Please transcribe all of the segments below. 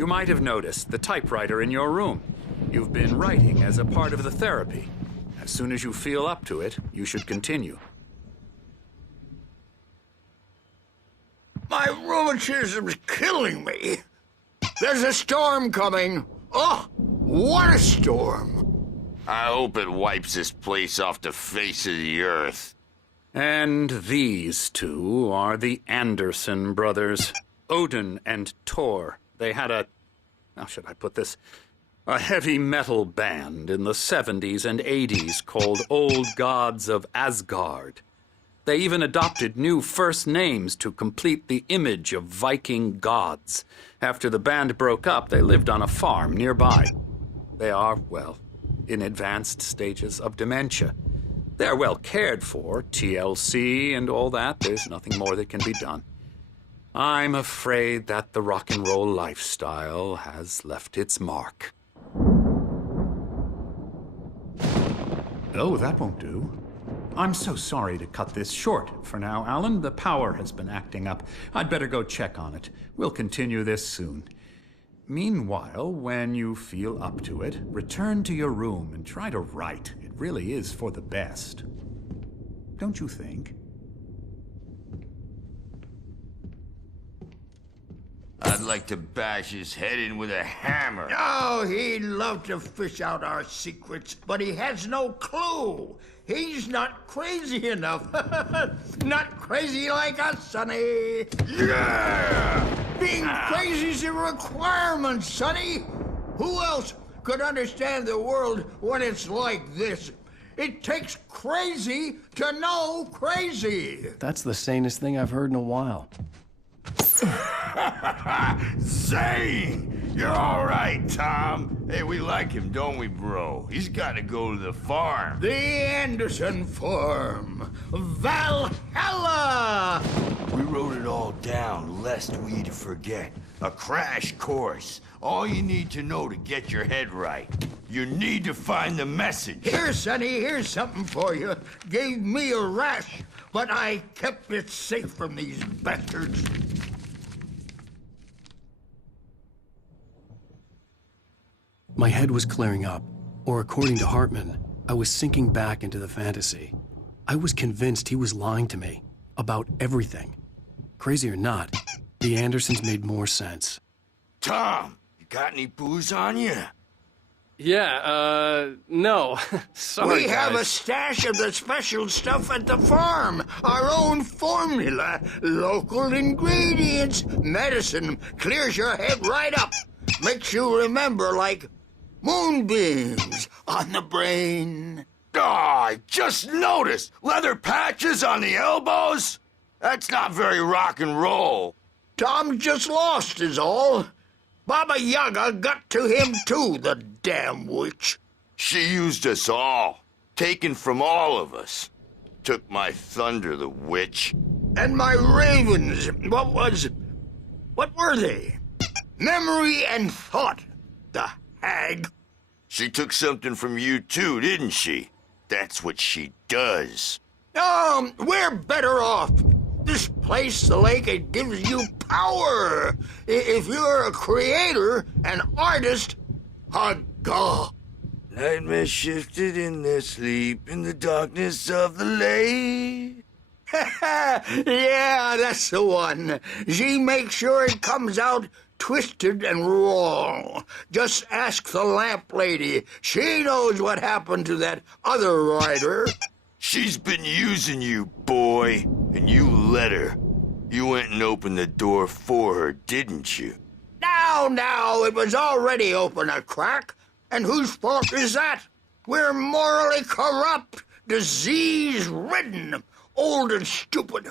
You might have noticed the typewriter in your room. You've been writing as a part of the therapy. As soon as you feel up to it, you should continue. My rheumatism's killing me. There's a storm coming. Oh, what a storm. I hope it wipes this place off the face of the earth. And these two are the Anderson brothers, Odin and Thor. They had how should I put this? A heavy metal band in the 70s and 80s called Old Gods of Asgard. They even adopted new first names to complete the image of Viking gods. After the band broke up, they lived on a farm nearby. They are, well, in advanced stages of dementia. They're well cared for, TLC and all that. There's nothing more that can be done. I'm afraid that the rock and roll lifestyle has left its mark. Oh, that won't do. I'm so sorry to cut this short for now, Alan. The power has been acting up. I'd better go check on it. We'll continue this soon. Meanwhile, when you feel up to it, return to your room and try to write. It really is for the best. Don't you think? I'd like to bash his head in with a hammer. Oh, he'd love to fish out our secrets, but he has no clue. He's not crazy enough. Not crazy like us, Sonny. Yeah! Being crazy's a requirement, Sonny. Who else could understand the world when it's like this? It takes crazy to know crazy. That's the sanest thing I've heard in a while. Zane! You're all right, Tom. Hey, we like him, don't we, bro? He's got to go to the farm. The Anderson Farm. Valhalla! We wrote it all down, lest we'd forget. A crash course. All you need to know to get your head right. You need to find the message. Here, Sonny, here's something for you. Gave me a rash, but I kept it safe from these bastards. My head was clearing up, or according to Hartman, I was sinking back into the fantasy. I was convinced he was lying to me about everything. Crazy or not, the Andersons made more sense. Tom, you got any booze on you? Yeah, no. Sorry, We have guys. a stash of the special stuff at the farm. Our own formula. Local ingredients. Medicine clears your head right up. Makes you remember like moonbeams on the brain. Oh, I just noticed. Leather patches on the elbows? That's not very rock and roll. Tom just lost is all. Baba Yaga got to him too, the damn witch. She used us all. Taken from all of us. Took my thunder, the witch. And my ravens, what were they? Memory and thought, the hag. She took something from you too, didn't she? That's what she does. We're better off. This place, the lake, it gives you power. If you're a creator, an artist, a god. Nightmare shifted in their sleep in the darkness of the lake. Yeah, that's the one. She makes sure it comes out twisted and wrong. Just ask the lamp lady. She knows what happened to that other writer. She's been using you, boy, and you let her. You went and opened the door for her, didn't you? Now, it was already open a crack. And whose fault is that? We're morally corrupt, disease-ridden, old and stupid.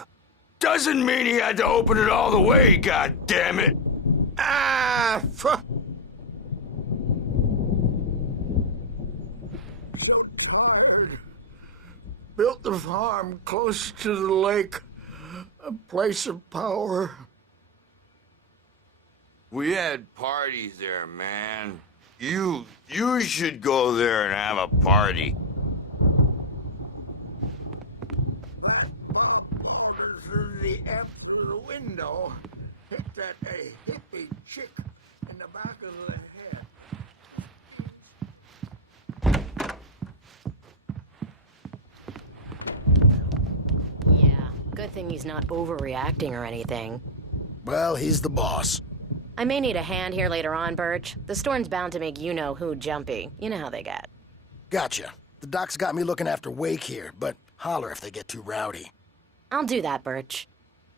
Doesn't mean he had to open it all the way, goddammit. So tired. Built the farm close to the lake, a place of power. We had parties there, man. You should go there and have a party. That Bob Walker through the window hit that hippie chick in the back. back of the head. Yeah, good thing he's not overreacting or anything. Well, he's the boss. I may need a hand here later on, Birch. The storm's bound to make you-know-who jumpy. You know how they get. Gotcha. The doc's got me looking after Wake here, but holler if they get too rowdy. I'll do that, Birch.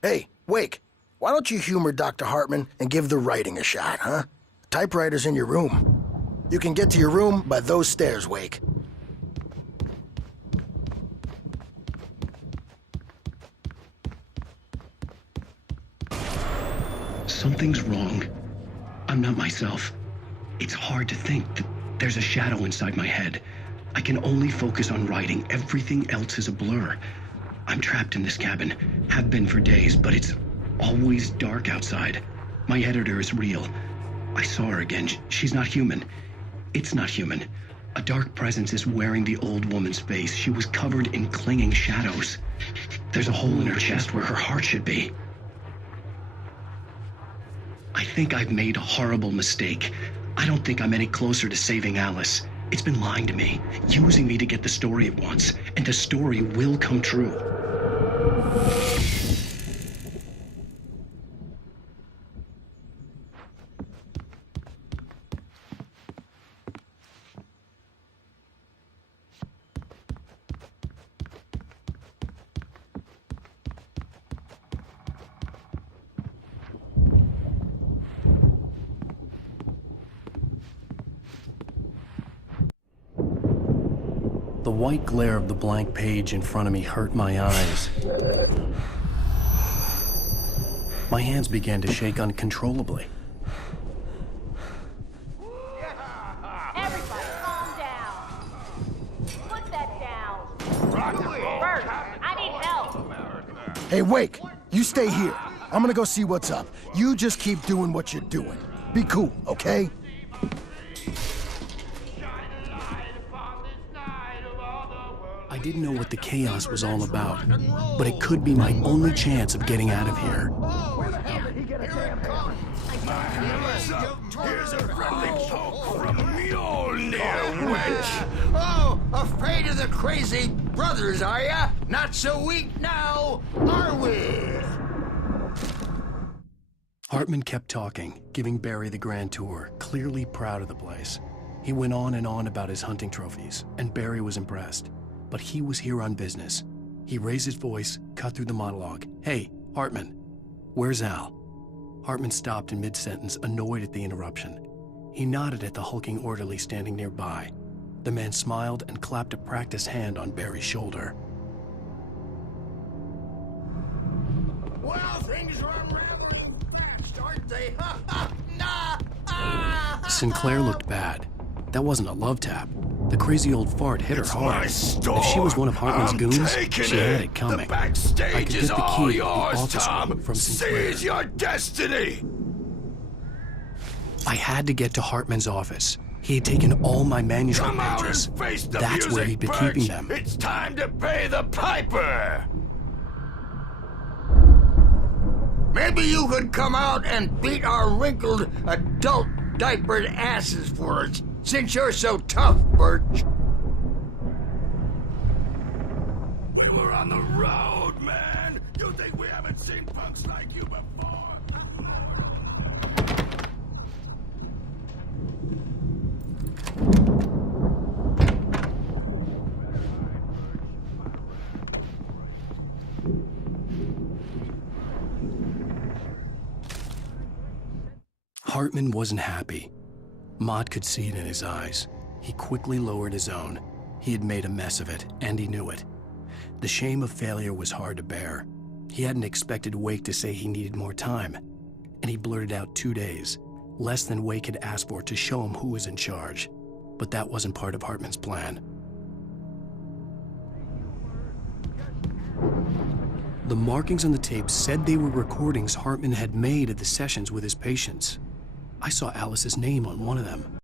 Hey, Wake, why don't you humor Dr. Hartman and give the writing a shot, huh? The typewriter's in your room. You can get to your room by those stairs, Wake. Something's wrong. I'm not myself. It's hard to think that there's a shadow inside my head. I can only focus on writing. Everything else is a blur. I'm trapped in this cabin. Have been for days, but it's always dark outside. My editor is real. I saw her again. She's not human. It's not human. A dark presence is wearing the old woman's face. She was covered in clinging shadows. There's a hole in her chest where her heart should be. I think I've made a horrible mistake. I don't think I'm any closer to saving Alice. It's been lying to me, using me to get the story it wants, and the story will come true. The white glare of the blank page in front of me hurt my eyes. My hands began to shake uncontrollably. Everybody, calm down. Put that down. Birch, I need help. Hey, Wake, you stay here. I'm gonna go see what's up. You just keep doing what you're doing. Be cool, okay? I didn't know what the chaos was all about, but it could be my only chance of getting out of here. Here's a friendly poke from Mjolnir, wench! Oh, afraid of the crazy brothers, are ya? Not so weak now, are we? Hartman kept talking, giving Barry the grand tour, clearly proud of the place. He went on and on about his hunting trophies, and Barry was impressed. But he was here on business. He raised his voice, cut through the monologue. Hey, Hartman, where's Al? Hartman stopped in mid-sentence, annoyed at the interruption. He nodded at the hulking orderly standing nearby. The man smiled and clapped a practiced hand on Barry's shoulder. Well, things run rather fast, aren't they? Ha ha! Nah! Ah! Sinclair looked bad. That wasn't a love tap. The crazy old fart hit her hard. If she was one of Hartman's goons, she had it coming. The backstage I could is get the all key to the yours, office Tom. room from Sinclair. Seize your destiny! I had to get to Hartman's office. He had taken all my manuscript Come out pages. and face the That's music, where he'd been Birch. keeping them. It's time to pay the piper! Maybe you could come out and beat our wrinkled, adult diapered asses for us, since you're so tough, Birch. We were on the road, man! You think we haven't seen punks like you before? Hartman wasn't happy. Mott could see it in his eyes. He quickly lowered his own. He had made a mess of it, and he knew it. The shame of failure was hard to bear. He hadn't expected Wake to say he needed more time, and he blurted out 2 days, less than Wake had asked for to show him who was in charge. But that wasn't part of Hartman's plan. The markings on the tape said they were recordings Hartman had made at the sessions with his patients. I saw Alice's name on one of them.